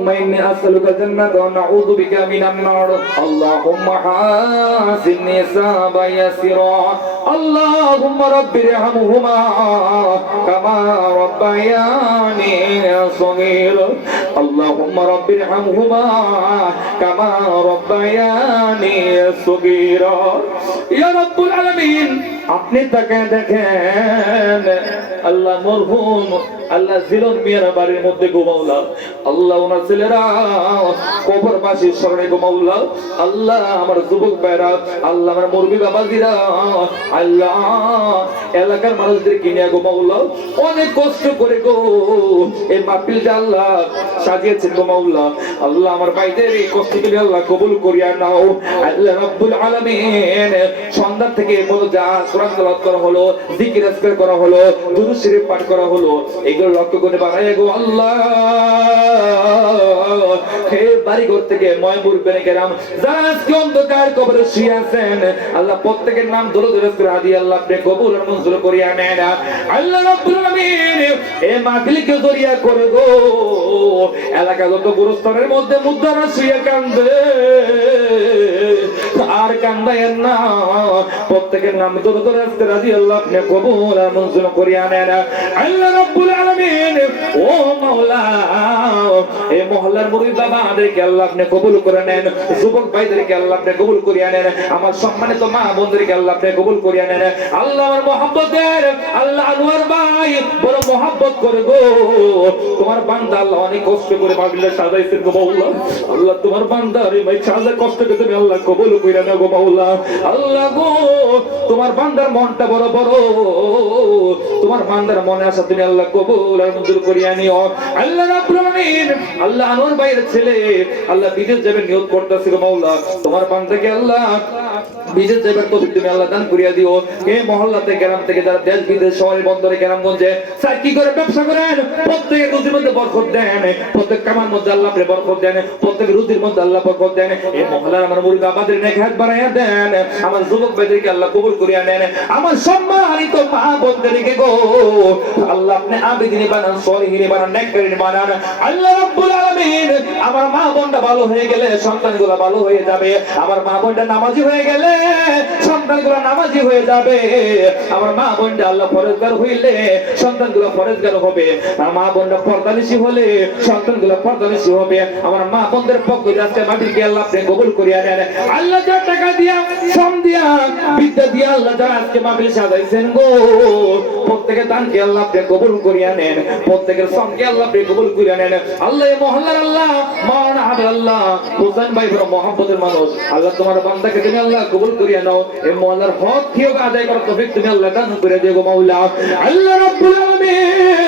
اللهم إني أسألك الجنة ونعوذ بك من النار اللهم حاسن حساب يسيرا اللهم رب ارحمهما كما ربياني صغيرا اللهم رب ارحمهما كما ربياني صغيرا يا رب العالمين আপনি তাকে দেখেন। আল্লাহ মরহুম, আল্লাহ জিলন মিয়ার বাড়ির মধ্যে ঘুমাউলা আল্লাহ ওনার ছেলেরা কবর বাসির স্মরণে ঘুমাউলা আল্লাহ আমার যুবক ভাইরা, আল্লাহ আমার মুরগি বাবাজিরা, আল্লাহ এলাকার মানুষদের কিনে ঘুমাউলা অনেক কষ্ট করে গো, এই মাহফিলটা আল্লাহ সাজিয়েছেন ঘুমাউলা আল্লাহ আমার ভাইদের এই কষ্টগুলি আল্লাহ কবুল করিয়া নাও, আল্লাহ রাব্বুল আলামিন সন্ধ্যা থেকে বলো যা তেলাওয়াত করা হলো, জিকির, আজকার করা হলো, দুরূদ শরীফ পাঠ করা হলো, এগুলো লক্ষ্য করে বানায়, গো আল্লাহ! হে বাড়ি ঘর থেকে ময়মুর বেনে গেলাম যারা আজকে অন্ধকার কবরে শুয়ে আছেন, আল্লাহ প্রত্যেকের নাম ধরে করে আল্লাহ আপনি কবুল আর মঞ্জুর করিয়া নেন। আল্লাহ রাব্বুল আলামিন, এ মাহফিলকে দরিয়া করে গো। এলাকাগত গুরুস্থানের মধ্যে মুদ্রা শুয়ে কান্দে। আর কান্দায়েন না। প্রত্যেকের নাম রাজি আল্লাহ, আপনি কবুল মঞ্জুর আল্লাহ রাব্বুল আলামিন, ও মাওলা মহল্লার বাবা আল্লাহ আপনি কবুল করে নেন। যুবক ভাইদেরকে আল্লাহ আপনি কবুল আমার সম্মানিত মা আল্লাহ আপনি কবুল মহব্বতের, আল্লাহ আনোয়ার ভাই, বড় মহব্বত করে গো। তোমার বান্দা আল্লাহ অনেক কষ্ট করে মাহফিলে সাজাইছেন গো আল্লাহ তোমার বান্দা রে ভাই সাজা কষ্ট করে তুমি আল্লাহ কবুল কইরা না গো মাওলা। আল্লাহ গো, তোমার বান্দার মনটা বড় বড়। তোমার বান্দার মনে আসা তুমি আল্লাহ কবুল আর মঞ্জুর করিয়া আল্লাহ রাব্বুল আল্লাহ আনোয়ার ভাইয়ের ছেলে, আল্লাহ বিদেশ যাবে নিয়োগ করতেছে গো মাওলা। তোমার বান্দাকে আল্লাহ তৌফিক তুমি আল্লাহ দান করিয়া দিও। এই মহল্লাতে, গ্রাম থেকে যারা দেশ বিদেশ, শহরে, বন্দরে, গ্রামগঞ্জে চাকরি করে ব্যবসা করেন? প্রত্যেকের রুজির মধ্যে বরকত দেন। প্রত্যেক কামার মধ্যে আল্লাহ বরকত দেন। প্রত্যেক রুজির মধ্যে আল্লাহ বরকত দেন। এই মহল্লার আমার হাত বাড়াইয়া দেন। আমার যুবক ভাইদেরকে আল্লাহ কবুল করিয়া নেন। আমার সম্মানিত মা গো, আল্লাহ আপনি বানান বানান বানান। আল্লাহ আলামিন, আমার মা বোনটা ভালো হয়ে গেলে সন্তানগুলো ভালো হয়ে যাবে। আমার মা বোনটা নামাজি হয়ে গেলে সন্তানগুলো নামাজি হয়ে যাবে। আমার মা বোনটা আল্লাহ হইলে সন্তানগুলো হবে। মা বোনটা হলে সন্তানগুলো হবে। আমার মা বোনদের আজকে আল্লাহ আপনি কবুল করিয়া নেন। আল্লাহ যা টাকা দিয়া দিয়া, বিদ্যা দিয়া আল্লাহ যারা আজকে সাজাইছেন গো, প্রত্যেকের আল্লাহ আপনি কবুল করিয়া নেন। প্রত্যেকের আল্লাহ আপনি কবুল করিয়া নেন। আল্লাহ মহল্লার আল্লাহ আল্লাহ ভাই মহব্বতের মানুষ। আল্লাহ তোমার বান্দাকে তুমি আল্লাহ কবুল করিয়া নাও। এই মহল্লার হক থিয়োগ আদায় করার তৌফিক তুমি আল্লাহ দান করে দিও গো মাওলা। আল্লাহ রাব্বুল আলামিন।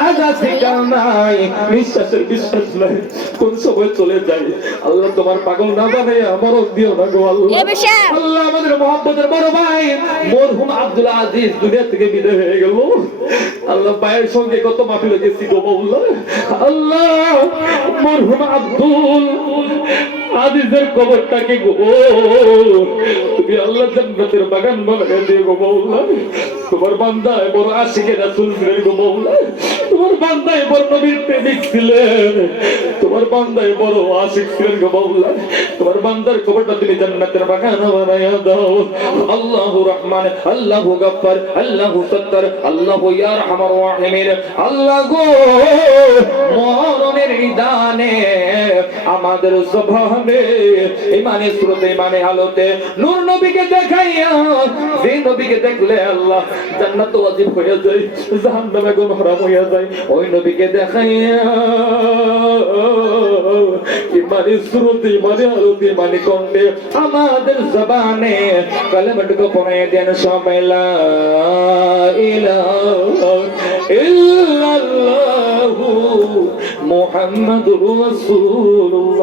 আজ আছে নাই বিশ্বাসের বিশ্বাস নাই। কোন সময় চলে যায় আল্লাহ তোমার পাগল না বানাই আমারও দিও না গো আল্লাহ। আল্লাহ আমাদের মহব্বতের বড় ভাই মরহুম আব্দুল আজিজ দুনিয়া থেকে বিদায় হয়ে গেল। আল্লাহ ভাইয়ের সঙ্গে কত মাহফিল গেছি গো মাওলা আল্লাহ মরহুম আব্দুল আজিজের কবরটাকে গো? তুমি আল্লাহ জান্নাতের বাগান বানায় দিয়ে গো মাওলা তোমার বান্দায় বড় আশিকে রাসুল ছিলেন গো তোমার বান্দায় বড় নবীর প্রেমিক ছিলেন তোমার বান্দায় বড় আশিক ছিলেন গো মাওলা তোমার বান্দার কবরটা তুমি জান্নাতের বাগান বানায়া দাও। আল্লাহু রহমান, আল্লাহু গফফার, আল্লাহু সত্তার, আল্লাহু ইয়া রাহমার রাহিমিন। আল্লাহ গো! আমাদের জবানে ইমানে স্রোতে ইমানে আলোতে নূর নবীকে দেখাইয়া, যে নবীকে দেখলে আল্লাহ জান্নাত ওয়াজিব হয়ে যায়, জাহান্নামে গুণ হারাম হয়ে যায়। ওই নবীকে দেখাইয়া ইমানে স্রোতে ইমানে আলোতে ইমানে কণ্ঠে আমাদের জবানে কলমটুকু পড়ে দেন সবাই മുഹമ്മദ് റസൂലുള്ള.